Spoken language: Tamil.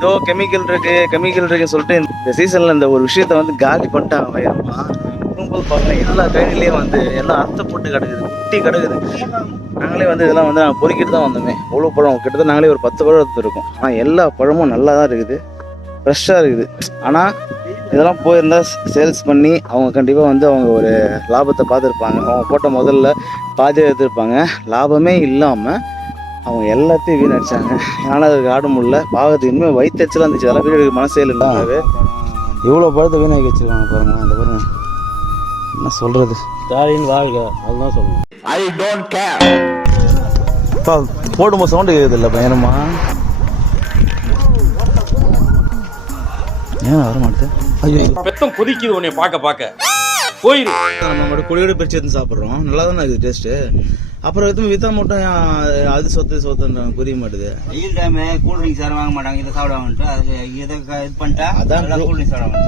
ஏதோ கெமிக்கல் இருக்குன்னு சொல்லிட்டு இந்த சீசன்ல இந்த ஒரு விஷயத்த வந்து காலி பண்ணிட்டாங்க பயமா. போகும்போது பார்க்குறேன் எல்லா கையிலையும் வந்து எல்லாம் அறுத்த போட்டு கிடக்குது, குட்டி கிடக்குது. நாங்களே வந்து இதெல்லாம் வந்து நாங்கள் பொறுக்கிட்டு தான் வந்தோமே. அவ்வளோ பழம் கிட்டத்தட்ட நாங்களே ஒரு 10 பழம் எடுத்துருக்கோம். ஆனால் எல்லா பழமும் நல்லா தான் இருக்குது, ஃப்ரெஷ்ஷாக இருக்குது. ஆனால் இதெல்லாம் போயிருந்தா சேல்ஸ் பண்ணி அவங்க கண்டிப்பாக வந்து அவங்க ஒரு லாபத்தை பார்த்துருப்பாங்க. அவங்க போட்ட முதல்ல பாதியாக எடுத்துருப்பாங்க. லாபமே இல்லாமல் அவங்க எல்லாத்தையும் வீணடிச்சாங்க. ஆனால் அதுக்கு ஆட முடியல. பாவத்துக்கு இனிமேல் வயிற்றுச்சலாக இருந்துச்சு. அதெல்லாம் வீடு மனசே இல்லைன்னாவே இவ்வளோ பழத்தை வீணாக்கி வச்சுருக்காங்க பாருங்க. அந்த பாருங்க என்ன சொல்கிறது, ஸ்டாலின் வாழ்க, அதுதான் சொல்லணும். I don't care. இப்போ போடும்போது சவுண்டு கேட்குது இல்லை பயணமா? ஏன் வர மாட்டேன்? ஐயோ பெத்தம் கொதிக்குது உன்னை பார்க்க போயிரு. நம்ம மட்டும் கொடியோட பிரிச்சு எடுத்து சாப்பிட்றோம், நல்லா தானே இருக்குது டேஸ்ட்டு. அப்புறம் எதுவும் வித்தா மட்டும் அது சொத்துன்றாங்க, புரிய மாட்டுது. வெயில் டைம் கூல் ட்ரிங்க்ஸ் யாரும் வாங்க மாட்டாங்க, இதை சாப்பிடுவாங்கன்ட்டு அது இதை இது பண்ணிட்டா அதான் கூல் ட்ரிங்க்ஸ் சாப்பிடுவாங்க.